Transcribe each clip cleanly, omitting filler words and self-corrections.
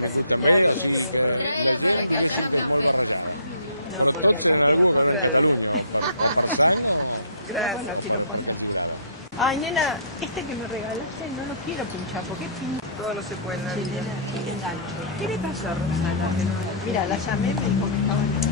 Casi te ya no hay ningún problema. No, porque acá tiene problema. Gracias. Bueno, aquí lo pones. Ay, nena, este que me regalaste no lo quiero pinchar, porque es pinchar. Todo no se puede en la vida. ¿Qué le pasó a Rosana? Mira, la llamé, me dijo que estaba en casa.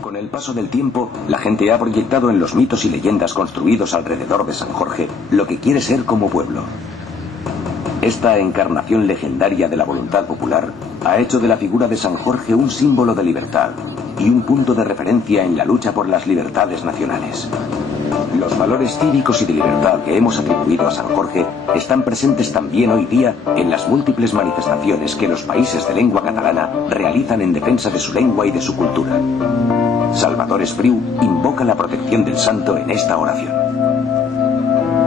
Con el paso del tiempo, la gente ha proyectado en los mitos y leyendas construidos alrededor de San Jorge lo que quiere ser como pueblo. Esta encarnación legendaria de la voluntad popular ha hecho de la figura de San Jorge un símbolo de libertad y un punto de referencia en la lucha por las libertades nacionales. Los valores cívicos y de libertad que hemos atribuido a San Jorge están presentes también hoy día en las múltiples manifestaciones que los países de lengua catalana realizan en defensa de su lengua y de su cultura. Salvador Espriu invoca la protección del santo en esta oración.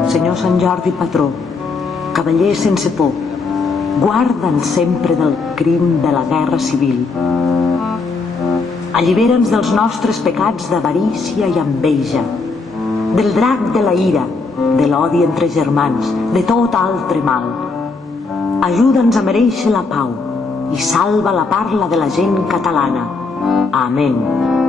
Senyor Sant Jordi patró, cavaller sense por, guarda'ns sempre del crim de la guerra civil. Allibera'ns dels nostres pecats d'avarícia i enveja, del drac de la ira, de l'odi entre germans, de tot altre mal. Ajuda'ns a merèixer la pau i salva la parla de la gent catalana. Amén.